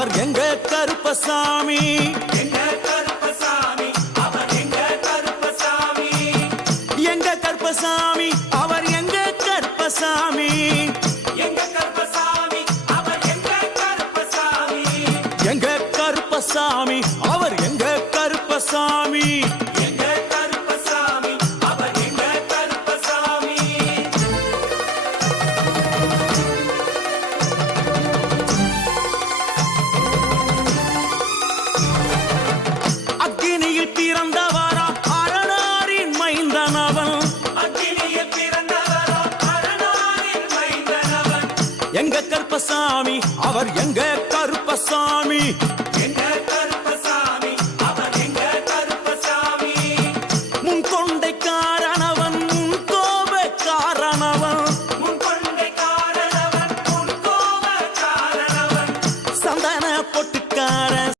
அவர் எங்க கருப்பசாமி. எங்க கருப்பசாமி அவர் எங்க கருப்பசாமி. எங்க கருப்பசாமி அவர் எங்க கருப்பசாமி. எங்க கருப்பசாமி அவர் எங்க கருப்பசாமி. எங்க கருப்பசாமி அவர் எங்க கருப்பசாமி. எங்க கருப்பசாமி அவர் எங்க கருப்பசாமி. அக்கினியில் பிறந்தவரா அரணாரின் மைந்தனவன். அக்கினியில் பிறந்தவரோ அரணாரின் மைந்தனவன். எங்க கருப்பசாமி அவர் எங்க கருப்பசாமி. எங்க கருப்பசாமி அவர் எங்க கருப்பசாமி. முன்கொண்டைக்காரனவன் முன்கோபக்காரனவன். முன்கொண்டைக்காரனவன் முன்கோபக்காரனவன். சந்தன பொட்டுக்கார